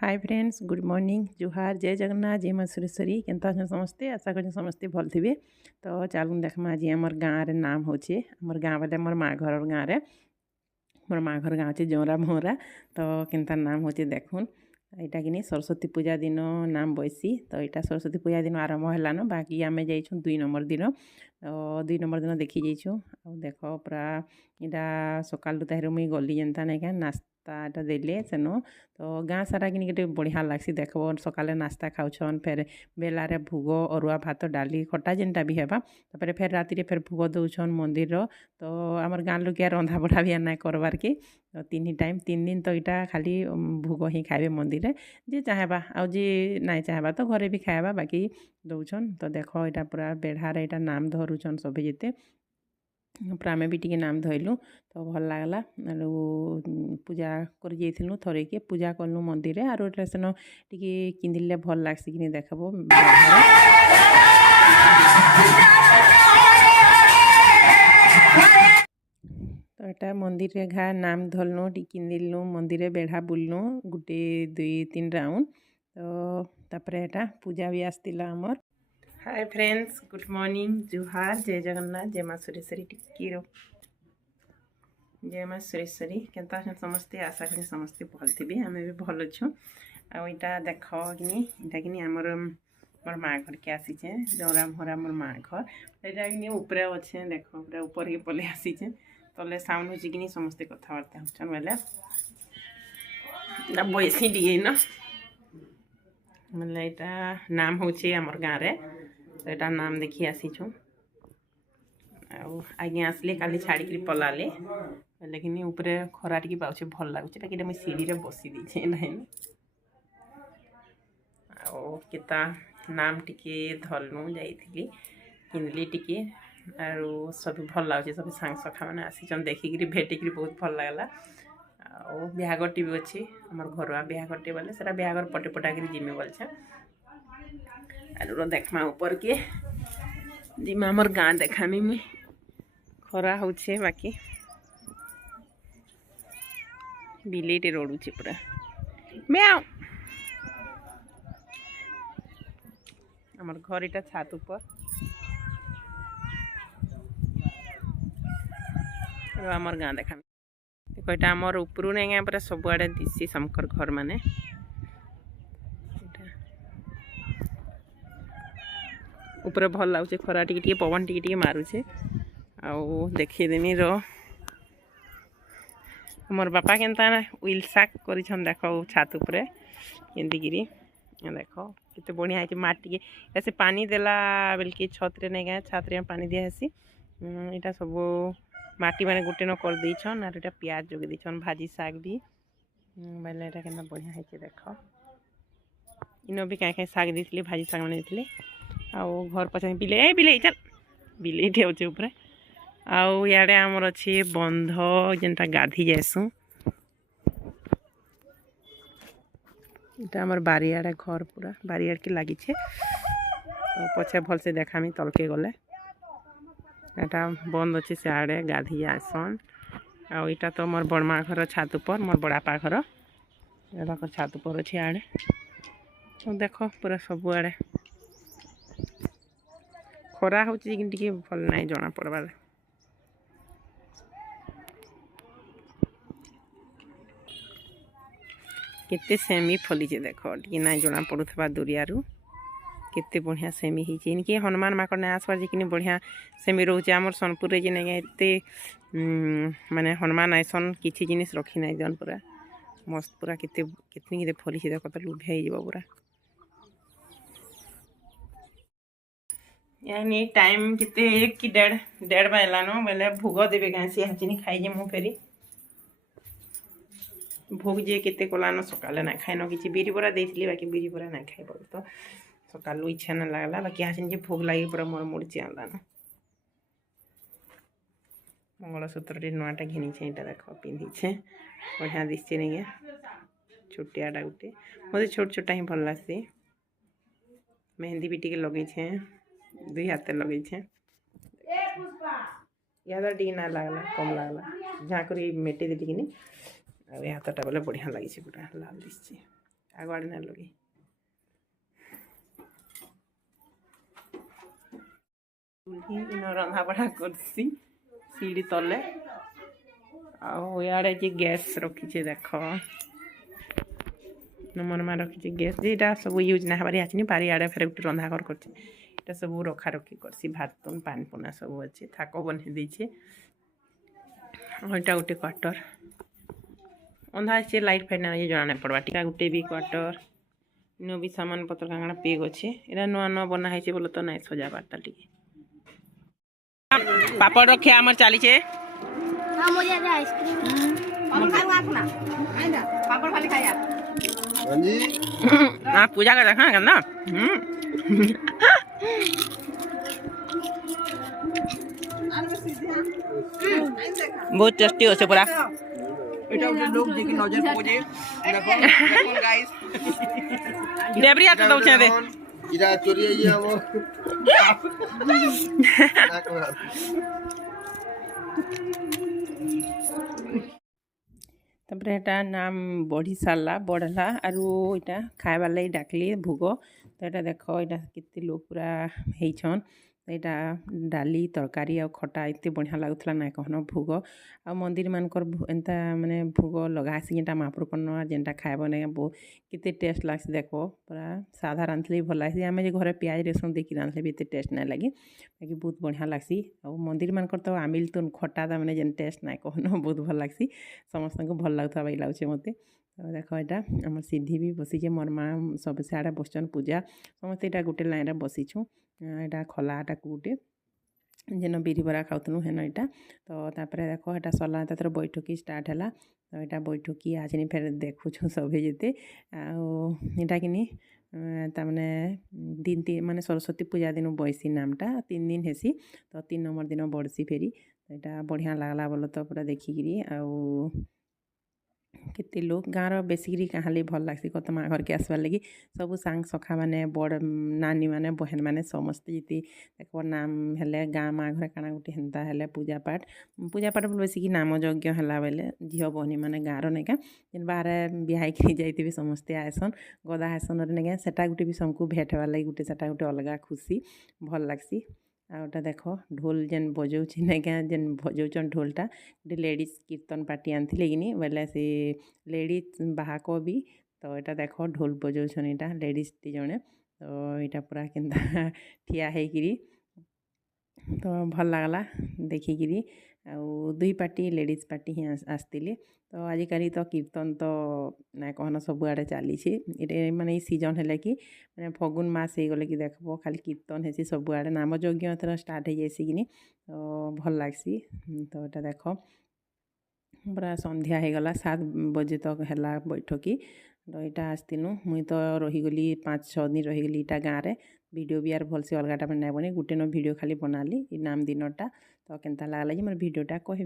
Hi friends good morning जुहार जय जगन्नाथ जय माँ सुरेश्वरी केनता अछन समस्ते आशा कर समस्ते भल थे। तो चलूँ देखमा आज आमर गाँव रे नाम होचे आमर गाँव बोले मोर माँ घर गाँव रे मोर माँ घर गाँव जौरा मोहरा। तो केनता नाम होचे देखुन यहाँ कि सरस्वती पूजा दिन नाम बसी। तो यहाँ सरस्वती पूजा दिन आरंभ है बाकी आम जाइछुँ 2 नंबर दिन। तो 2 नंबर दिन देखी जाइछुँ देख पूरा यहाँ सकालू ताहिर मुई गली जेनता नहीं क्या नास्ताटा देले सेन। तो गाँ सारा कि बढ़िया लगसी देख सकाले नास्ता खाऊन फेर बेलारे भोग अरुआ भात डाली खटा जेनटा भी हेबा तापर फेर राति फेर भोग दौन मंदिर। तो आमर गाँ लोग रंधा बढ़ा भी ना करवार के 3 टाइम 3 दिन तो यहाँ खाली भोग ही खाइबे मंदिर जे चाहेबा आ जे नाई चाहेबा तो घरे भी खाएबा बाकी दौन। तो देख यहाँ पूरा बेढ़ार यहाँ नाम धरुचन सभी जिते पूरा आम भी टी नाम धरलु तो भल लगला आरो पूजा कर जाइलु थरे के पूजा कलु मंदिर आरो सेन टी किंदिले भल लगसी कि देखबो तो यहाँ मंदिर रे घा नाम धरलु टी किंदिलु मंदिर बेढ़ा बुलनु गोटे 2-3 राउंड। तो तापर यहाँ पूजा भी आसला आमर। हाय फ्रेंड्स गुड मॉर्निंग जुहार जय जगन्नाथ जय माँ सुरेश्वरी टिकी जय माँ सुरेश्वरी केनता अछन समस्ते आशा करी समस्ते भल थे आम भी भल अच्छु। आईटा देख कि आमर मोर माँ घर के आसीचे जौरा मोहरा मोर माँ घर यहाँ कि उपरे अच्छे देख पूरा ऊपर के पले आसीचे तले साउंड हो कि समस्ते कथबार्ता होचन बोले बैसी टे न मतलब यहाँ नाम होचे आमर गाँव रे। तो यहाँ नाम देखी आसीछुँ आगे आसले काली छाड़ी पलाले लेकिन ऊपर खरा टी पाचे भल लगुच बाकी मुझे सीढ़ी रे बसी दीचे ना केता नाम टिके धरलु जाइली किनली टिके आरो सब भल लगुच सब सांग सखा मैंने आसीचन देखिकी भेटिक बहुत भल लगला। बिहागर टी भी अच्छी आम घर बिहागर टे बोले से बिहागर पटे पटाक जिमे बोलछे आरो देखमा ऊपर के जिमा आमर गाँ देखामी मुई खरा होछे बाकी बिलेटे रड़ुचे पूरा म्याओ आमर घर इटा छात ऊपर आमर गाँ देखामी देखो यहाँ आमर उपरू नहीं पूरा सबुआड़े दिशी समकर घर माने ऊपर भल लगुचे खरा टी पवन टी मारुचे आउ देखीदेमी मोर बापा केनता उइल साग करिछन देख छात उपरे केंदिगिरी देख केते बढ़िया है माटी ऐसे पानी देला बेलके छत रे नहीं गए छत रे पानी दिया हेसी यहाँ सब माटी माने गोटे न कर देछन आर एटा प्याज जोगे देछन भाजी साग भी बेले एटा केना बढ़िया है देख इन भी कहीं साग देथिले भाजी साग माने देथिले आउ घर पछे बिले बिले चल बिले थे ऊपर आउ इे आमर अच्छे बंध जेनटा गाधी जासु आमर बारियाड़े घर पूरा बारियाड़ के लगी तो पछे भल से देखामी तलके गले यहाँ बंद अच्छे सियाड़े गाधी आसन आईटा तो मोर बड़मा घर छात ऊपर मोर बड़ापा घर यहाँ छात ऊपर अच्छे आड़े तो देख पूरा सबुआड़े खरा हो भल ना जना पड़बार केते सेमी फलीचे देख टी ना जना पड़ुवा दूरियारू केते बढ़िया सेमी होती इनके हनुमान माकड़ ना आसबार जी बढ़िया सेमी रोचे आमर सोनपुर जे नहीं एते माने हनुमान आइसन किसी जिनिस रखी ना जन पूरा मस्त पूरा केते केतनी फलीचे देख तो लुभे पूरा यानी टाइम कितने 1 की 1:30 बजलान बोले भोग देवे गाँ से हाचिनी खाई मु फेरी भोग जे केते कलान सकाले ना खाइन कि बिरी बरा देती बाकी बिरी बरा ना खाई बोल तो सकालू इच्छा ना लगला बाकी हाचिनी भोग लगे पूरा मोर मुड़ चलान मंगलसूत्र नुआटा घिनीचे यहाँ देख पिंधिचे बढ़िया दिशे नहीं छोटियाटा गोटे मत छोट छोटा ही भल लगसी मेहंदी भी टे लगे 2 हाथ लगे यहाँ टी ना लगला कम लगला जहाँ कर मेटे देली कि हाथटा बोले बढ़िया लगी पूरा लाल दिशे। ଆଗୁଆଡ଼େ ନା ଲଗି ରନ୍ଧା ବଢ଼ା କରସି ସିଡ଼ି ତଲେ ଆଉ ଇଆଡ଼େ ଯେ ଗ୍ୟାସ୍ ରଖିଛେ ଦେଖ ମୋର ମା ରଖିଛେ ଗ୍ୟାସ୍ ଯେଇଟା ସବୁ ୟୁଜ୍ ନା ହେବାରି ଆସିନି ପାରି ଆଡ଼େ ଫେରେ ଗୋଟେ ରନ୍ଧାଘର କରିଛେ ଏଇଟା ସବୁ ରଖାରଖି କରସି ଭାତ ପାନି ପୁନା ସବୁ ଅଛି ଥାକ ବନେଇ ଦେଇଛେ ଆଉ ଏଇଟା ଗୋଟେ କ୍ୱାର୍ଟର ଅନ୍ଧା ଆସିছে ଲାଇଟ୍ ଫାଇଟ୍ ନା ଜଣା ନାଇଁ ପଡ଼ବା টিকা ଗୋଟେ ବି କ୍ୱାର୍ଟର ଇନ ବି ସାମାନ ପତ୍ର କାଣା ପେକ୍ ଅଛେ ଏଇଟା ନୂଆ ନୂଆ ବନା ହେଇଛେ ବୋଲେ ତ ନାଇଁ ସଜାବାରଟା ଟିକେ पापड़ रखे आमर चालीचे पूजा कर रखा करना बहुत टेस्टी हो से पूरा डेबरी आता दउछे दे इरा चोरी आई हमो तापर एटा नाम बढ़ी सारला बढ़ला आरु इटा खाइबार लगी डाकली भोग तो यहाँ देख यहाँ केते लोग पूरा होइछन एटा डाली तरकारी आ खटा एते बढ़िया लागुला ना कहन भोग आ मंदिर मानकर एंता माने भोग लगासी जेनटा महाप्रपन्न जेनटा खाइब ना बहुत केते टेस्ट लागसी देखो पूरा साधा रांधले भल लागसी आमे जे घरे प्याज रसुन देकी रांधले भी एते टेस्ट ना लगी बाकी बहुत बढ़िया लागसी आ मंदिर मानकर तो आमिल तो खटा ता माने जेन टेस्ट ना कहन बहुत भल लागसी समस्त को भल लागुता बाई लाଗୁছে मते देख यहाँ आम सिद्धि भी बसीचे मोर माँ सब सियाड़े बसचन पूजा समस्त यहाँ गोटे लाइन बसीछू यहाँ खलाटा गोटे जेन बिरी बरा खाऊलु हेन यहाँ तो तापर देख यहाँ सरला तर बैठकी स्टार्ट है तो यहाँ बैठकी आज फेर देखुँ सभी जिते आटा कि तामने दिन तीन माने सरस्वती पूजा दिन बयसी नामटा 3 दिन हेसी तो 3 नंबर दिन बढ़सी फेरी तो यहाँ बढ़िया लागला बोल तो पूरा देखिकी आउ केते लोग गाँव बेसिकरी कहाँ भल लग्सी कत माँ घर के आसबार लगी सब सांग सखा मैंने बड़ नानी मैंने बहन मैंने समस्ते जी देख नाम हेले गाँ माँ घर काଣା गोटे हेन्ता हेले पूजा पाठ बेसिकी नाम यज्ञ है बेले झील बहनी मैंने गाँव नायिका जेन बाहर बिहाई जाइए समस्ते आएसन गदा आसन नायिका सेटा गोटे भी सबको भेट हबार लगी गोटे सेटा गोटे अलग खुशी भल लग्सी आउटा देख ढोल जेन बजाऊँ नायिका जेन बजाऊन ढोलटा गोटे लेडीज कीर्तन पार्टी आनी कि बोले से लेडीज बाहाक भी तो यहाँ देख ढोल बजाऊन यहाँ लेडीज टी जड़े तो यहाँ पूरा केन्ता ठिया होकरी तो भल लगला देखिकी आउ दुई पार्टी लेडीज पार्टी ही आसती तो आजिकल तो कीर्तन तो ना कहन सबुआड़े चली ये माने सीजन है कि मैंने फगुन मास हो गले कि देखब खाली कीर्तन हेसी सबुआड़े नाम यज्ञ एथर स्टार्ट हो जासी कि तो भल लगसी तो यहाँ देख पूरा संध्या हो गला 7 बजे तक है बैठकी तो यहाँ आसतीनु मुई तो रहीगली 5-6 दिन रहीगली इटा गाँव में वीडियो भी यार भल से अलगाटा नाई बनी गोटे न वीडियो खाली बनाली नाम दिनटा तो केन्ता लागला जे मोर वीडियोटा कहबी।